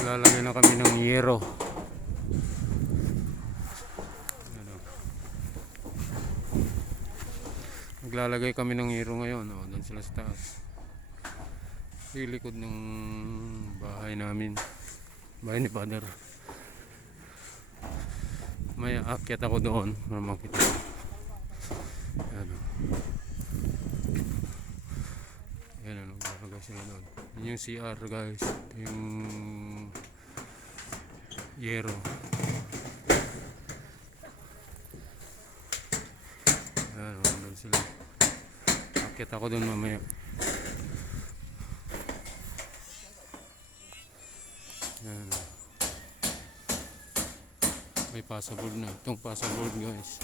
Naglalagay na kami ng yero. Naglalagay kami ng yero ngayon. O, doon sila sa taas. Sa likod ng bahay namin. Bahay ni Father. May aakyat ako doon para makita. Ano. Yan ano, naglalagay sila doon. Yan yung CR guys. Yung yero. Ano, doon sila. Aakyat ako doon mamaya. Yan. May passboard na. Itong passboard guys.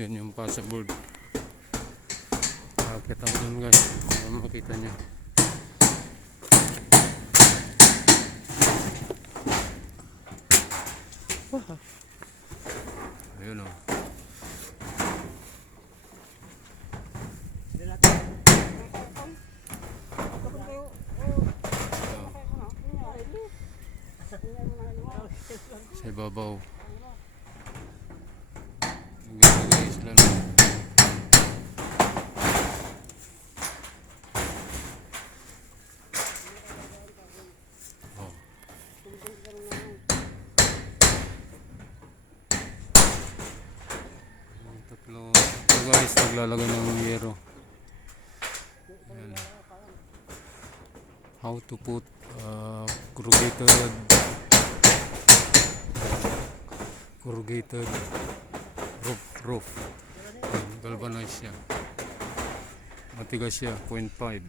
Yan yung passboard. Aakyat ako doon guys. Para makita nyo. Ayun o. Sa ibabaw. Naglalagay sila na. Oh. Tatlo guys, naglalagay ng yero. Ayan. How to put corrugated roof. Galvanized siya. Matigas siya, 0.5.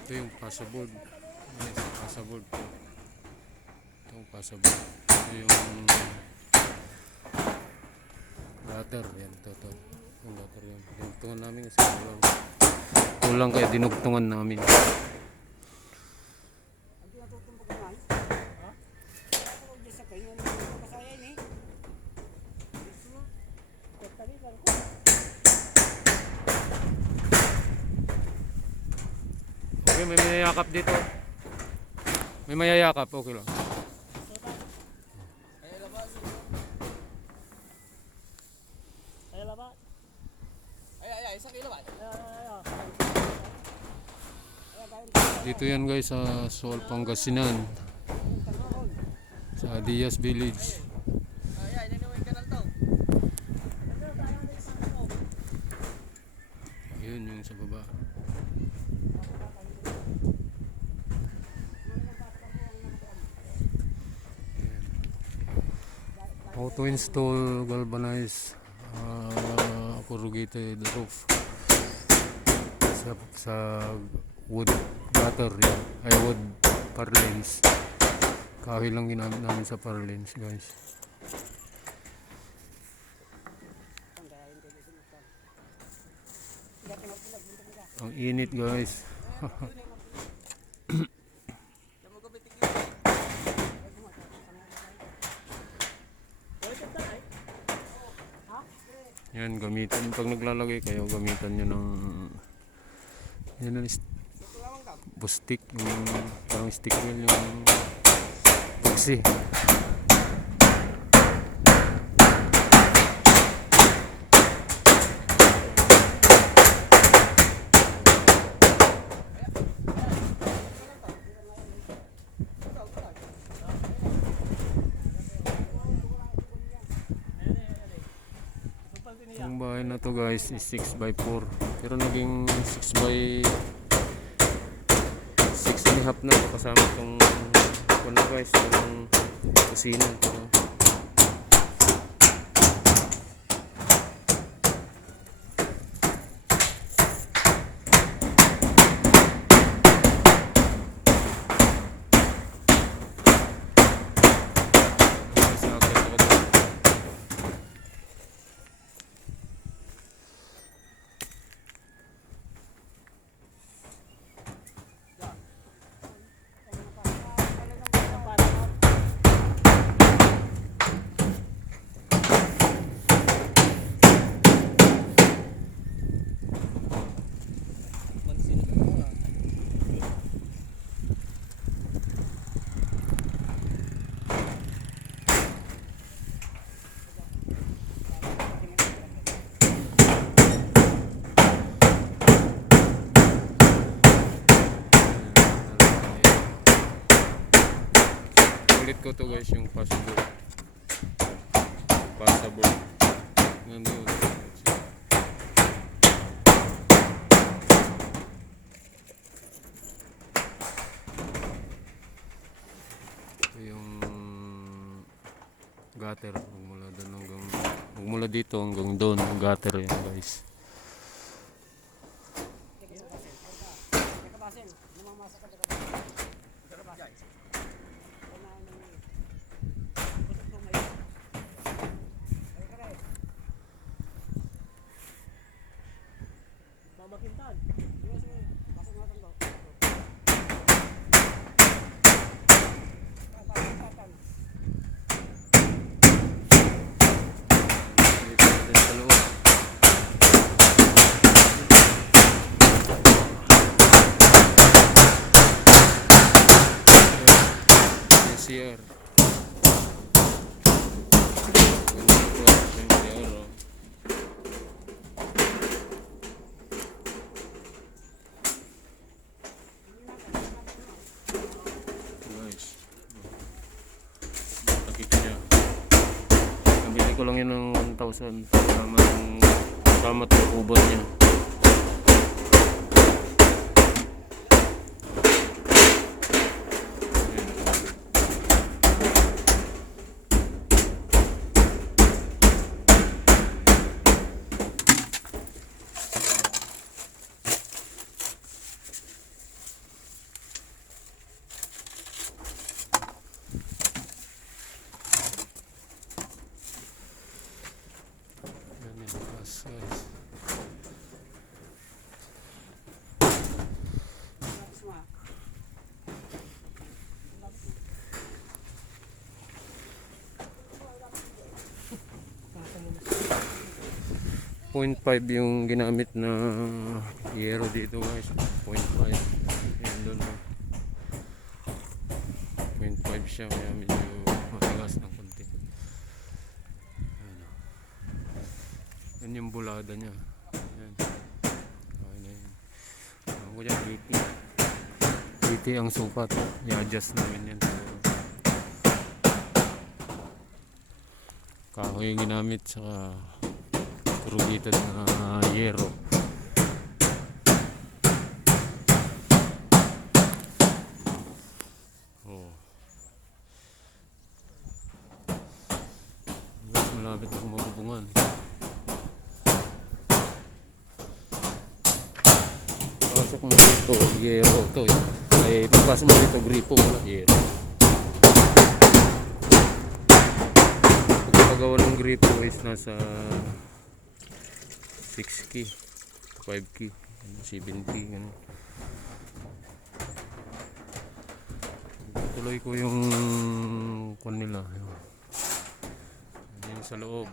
Ito yung passboard. Yes, passboard. Ito yung passboard. Ito yung gutter. Yan, ito. Yung gutter yan. Dinugtungan namin kasi kulang kaya dinugtungan namin. Okay, may mayayakap dito. May mayayakap, okay lang. Dito yan guys sa Sual, Pangasinan. Sa Diaz Village. Ayun yung sa baba. How to install galvanized corrugated roof sa wood gutter yan. Ay wood purlins. Kahoy lang ginamit namin sa purlins guys. Ang init guys. Yan, gamitan pag naglalagay kayo, gamitan nyo ng yan ang bustik, yung parang stick wheel, yung taxi. Yung bahay na to guys is 6x4 pero naging 6x6 and a half na kasama itong ano guys, yung kusina. Ulit ko to guys, yung passable. Passable. Nandun. Ito yung gutter. Magmula dito hanggang doon. Yung gutter yan guys. Makintan. Pasok natin to. Dito natin sa loob. CR. Nabili ko lang yun ng 1,000 tama ito ubod niya. Guys. 0.5 yung ginamit na yero dito guys. 0.5. Ayan doon. 0.5 siya kaya medyo matigas ng konti. Yan yung bulada niya. Yan. Okay na yun. Ako dyan, 80 ang sukat. I-adjust namin yan. Kahoy yung ginamit sa kurugitan na yero. Oh. Malapit na kumabubungan. Pasok mo dito, yero to. Ay, pagpasok mo dito, gripo, wala yero. Pagkagawa ng gripo is nasa 6K, 5K, 7K, gano'n. Tuloy ko yung kwan nila. Yan sa loob.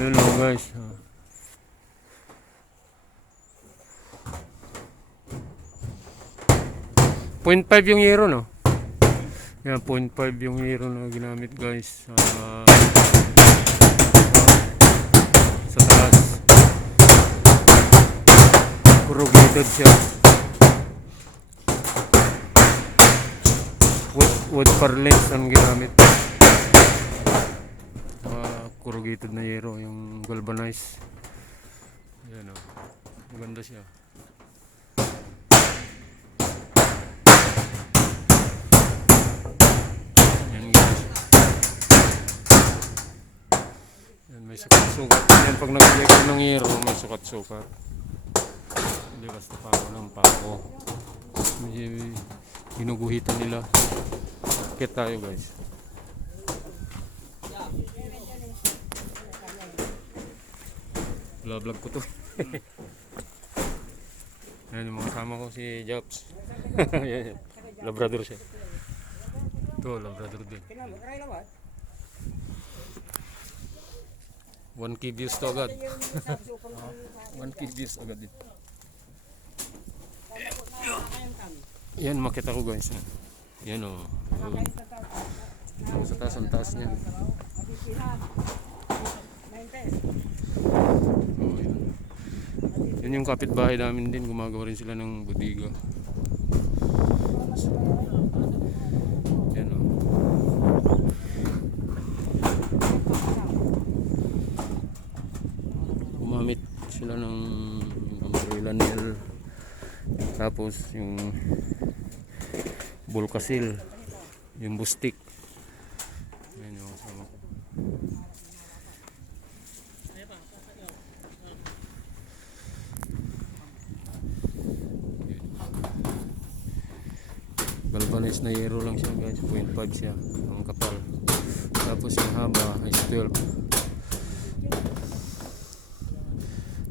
Ayun lang guys. 0.5 yung yero, no? Yan, 0.5 yung yero na ginamit guys. Sa taas. Corrugated siya. Wood parlance ang ginamit. Corrugated na yero, yung galvanized. Yan o. Maganda siya. May sukat-sukat yan pag nag-check ng yero, may sukat-sukat. Hindi basta pako ng pako. Medyo ginuguhitan nila. Akit tayo guys. Vlog ko to. Yan yung mga kasama ko si Jobs. Yan, Labrador siya. Ito, Labrador din. 1K views to agad. 1K views agad din. Yan, makita ko guys. Yan o. Sa taas, ang taas niyan. Yun yung kapitbahay namin din, gumagawa rin sila ng bodega. Yan o. Gumamit sila ng umbrella nail, tapos yung Volcasil, yung bustik. Yan yung kasama ko. Galvanized na yero lang siya guys, 0.5 siya ang kapal, tapos yung haba is 12.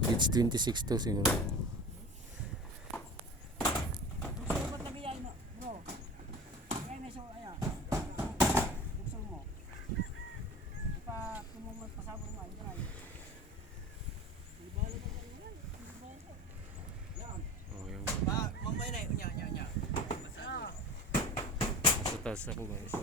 It's 26 to siguro. Oh, yung nasa taas ako guys.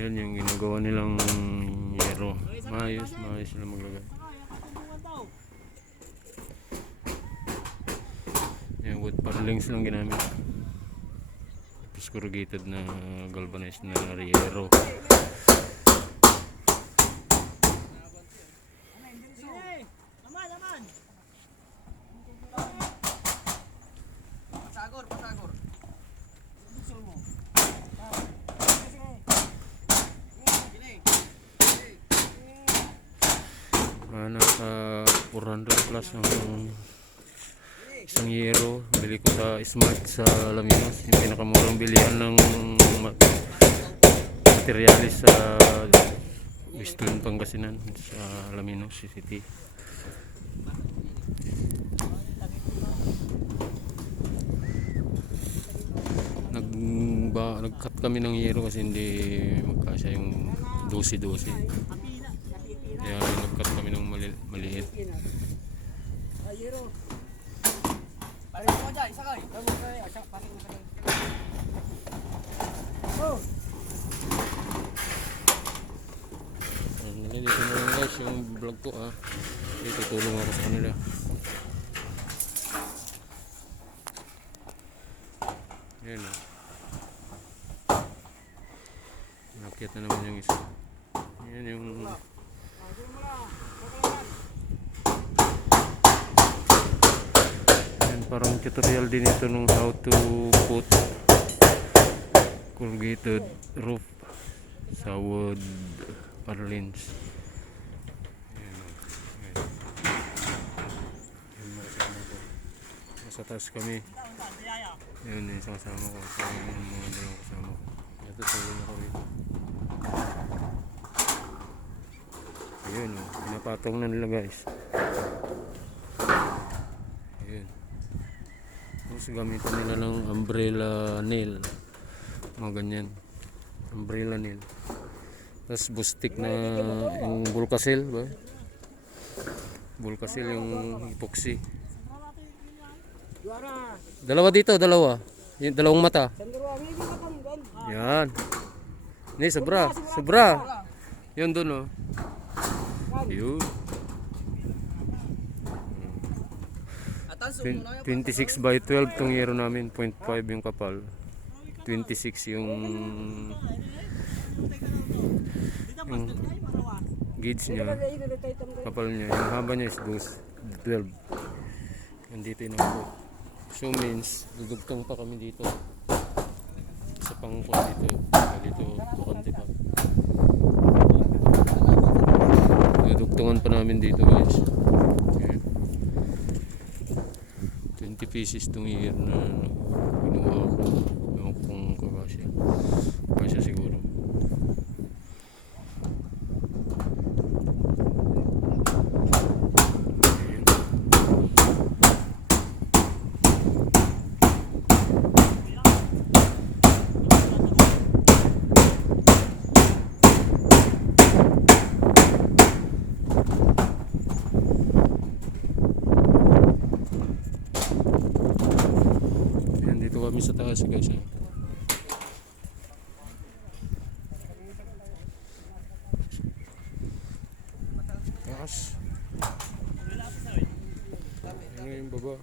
Yan yung ginagawa nilang yero. Maayos sila maglagay. Yan, wood purlings lang ginamit. Tapos corrugated na galvanized na yero. Pasagor. Nasa 400 plus ang isang yero. Bili ko sa Smart sa Alaminos, yung pinakamurang bilihan ng materialis sa Western Pangasinan, sa Alaminos City. Nag-cut kami ng yero kasi hindi magkasya yung 12-12. Kaya nag-cut kami ng maliit. Dito na lang guys yung vlog ko ha. Dito tulong ako sa kanila. Yan o. Nakita naman yung isa. Yan yung parang tutorial din ito nung how to put corrugated roof sa wood purlins. Nasa taas kami. Yun yung isang kasama ko. So, yung mga dalawang kasama ko. Ito tulong ako rito. Ayun, pinapatong na nila guys. Ayun. Tapos gamitan nila ng umbrella nail. Mga ganyan. Umbrella nail. Tapos bustik na yung Volcasil ba? Volcasil yung epoxy. Dalawa dito, dalawa. Yung dalawang mata. Yan. Ini sobra. Yun dun oh. Yun. 26 by 12 tong yero namin. 0.5 yung kapal. 26 yung gauge niya. Kapal niya. Yung haba niya is 12. Yan dito yung nakapot. So means, dudugtong pa kami dito. Sa pangkot dito. Dito, bakante pa. Dudugtungan pa namin dito guys. Okay. 20 pieces itong year na ginawa ko. Ewan ko kung kakasya. Kasya siguro. guys. Taas. Ano yung baba?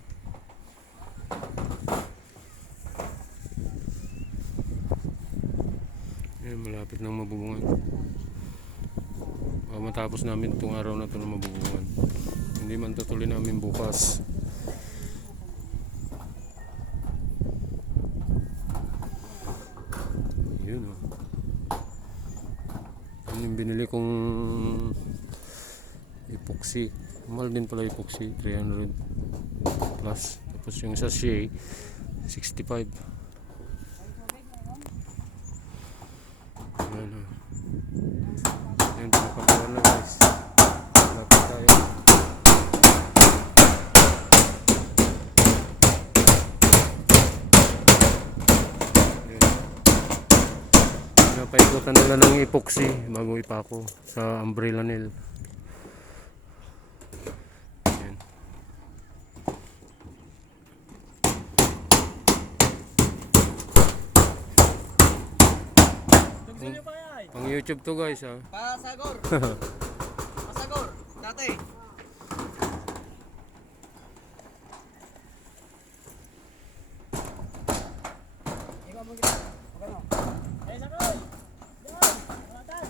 Ayan, malapit nang mabubungan. Matapos namin itong araw na ito na mabubungan. Hindi man tutuloy namin bukas. Yun oh. Yun yung binili kong epoxy. Mahal din pala epoxy, 300 plus. Tapos yung sachet 65. Ayan oh. Ayan, pinapagawa na guys. Lapit tayo. Paikutan nila ng epoxy bago ipako sa umbrella nail. Ayan. Tugtog niyo pa yan. Pang YouTube to guys ha. Pasagor. Pasagor. Dati. Ikaw mo gina. Magano? Eh, sakoy. Yan. Malatan.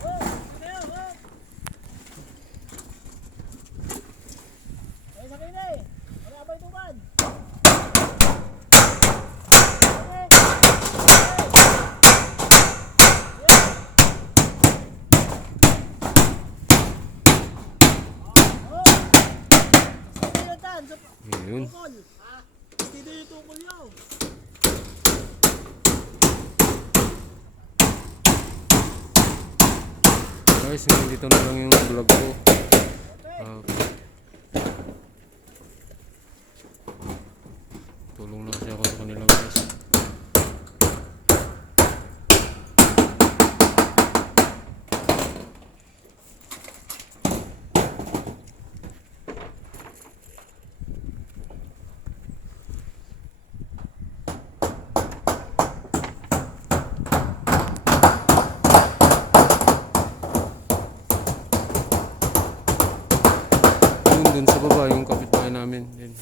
Oh, sakoy. Oh. Eh, sakoy na eh. Wala abay tukan. Yun. Tukol. Ha? Dito yung tukol yun. Guys, dito na lang yung vlog ko. Tulong lang kasi ako sa kanila guys. Dun sa baba yung kapitbahay namin din.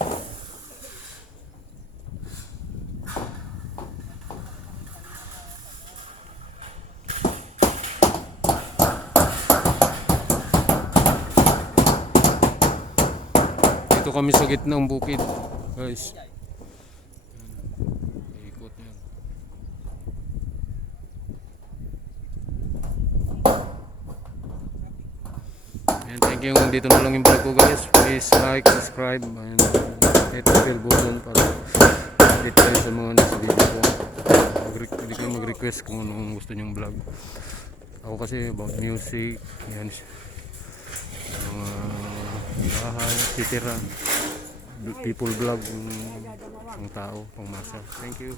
Dito kami sa gitnang bukid guys. Ikot yan. And thank you. Dito na lang yung vlog ko guys. Please like, subscribe, and hit the bell button para update tayo sa mga nasa video ko. Pwede kayo mag-request kung anong gusto nyong vlog. Ako kasi about music, yan, mga bahay, titira, people vlog, ng tao, pangmasa. Thank you.